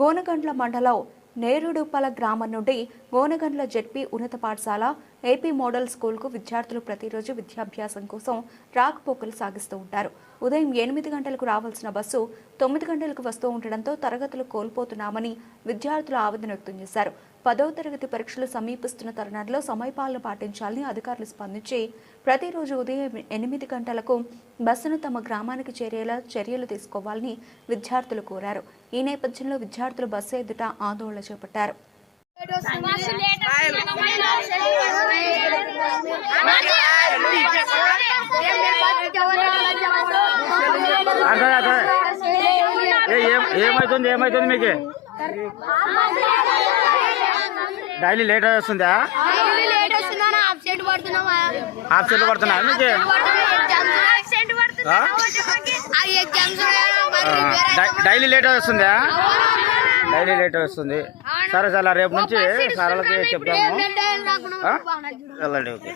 గోనగండ్ల మండలం నేరుడుపల గ్రామం నుండి గోనగండ్ల జెడ్పీ ఉన్నత పాఠశాల ఏపీ మోడల్ స్కూల్కు విద్యార్థులు ప్రతిరోజు విద్యాభ్యాసం కోసం రాకపోకలు సాగిస్తూ ఉంటారు. ఉదయం 8 గంటలకు రావాల్సిన బస్సు 9 గంటలకు వస్తూ ఉండడంతో తరగతులు కోల్పోతున్నామని విద్యార్థులు ఆవేదన వ్యక్తం చేశారు. 10వ తరగతి పరీక్షలు సమీపిస్తున్న తరుణంలో సమయపాలన పాటించాలని అధికారులు స్పందించి ప్రతిరోజు ఉదయం 8 గంటలకు బస్సును తమ గ్రామానికి చేరేలా చర్యలు తీసుకోవాలని విద్యార్థులు కోరారు. ఈ నేపథ్యంలో విద్యార్థులు బస్సు ఎదుట ఆందోళన చేపట్టారు. ఏమైతుంది మీకు డైలీ లేట్ వస్తుందా? ఆబ్సెంట్ పడుతున్నా మీకు డైలీ లేట్ వస్తుందా? డైలీ లేట్ వస్తుంది. సరే చాలా రేపు నుంచి సార్లకి చెప్తాము. వెళ్ళండి. ఓకే.